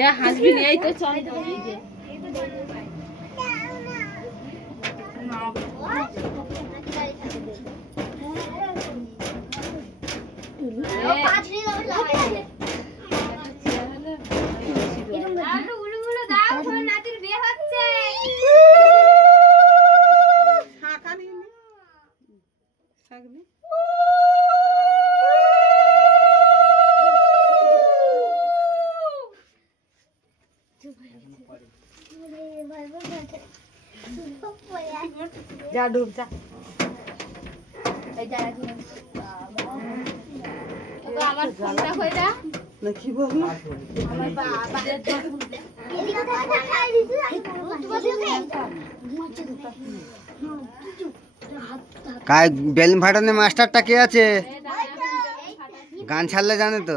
এ হাসবি না, এই তো চল এই যে যা ডুব যা। আমার ফোনটা হয়ে যা না কি বলবো কায় বেলুন ফাটানোর মাস্টারটা কে আছে? গান ছাড়লে জানে তো,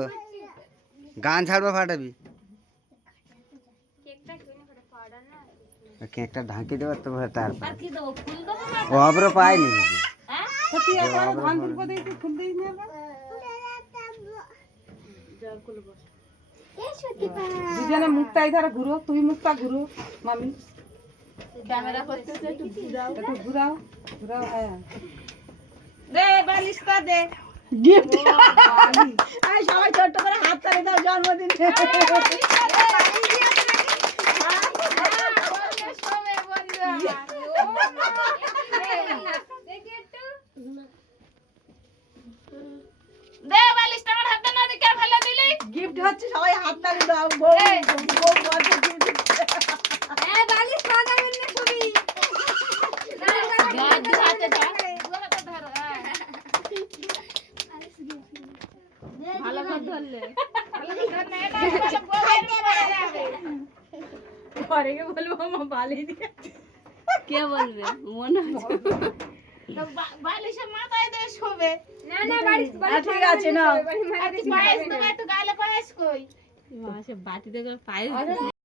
গান ছাড়বা ফাটাবি। কেকটা ঢাকি দেবার তো তারপর ও আবার পায়নি সত্যি একবার ধান তুলবো দেখি ফুল দিই না দুজনে মুখটা ইধারে ঘুরো, তুমি মুখটা ঘুরো মামি, ক্যামেরা করতেছে একটু ঘুরাও একটু ঘুরাও ঘুরাও। হ্যাঁ দে বালিশটা দে গিফট সবাই ছোট্ট করে হাত তালি দাও জন্মদিন। দে বালিশটা আমার হাতে না দিকে ফেলে দিলি গিফট হচ্ছে সবাই হাত তালি দাও। বউ বউ বড় গিফট বালিশ না দেবেন না ছবি দু হাতে ধর ভালো করে ধরলে ঘরে গিয়ে বলবো মা বালি দিয়ে। কে বলবে মনে হচ্ছে বালিশের মাথায় দিয়ে শোবে না না বালিশ ঠিক আছে না পায়েস দেবে একটু গালে পায়েস কই বাটিতে করে পায়েস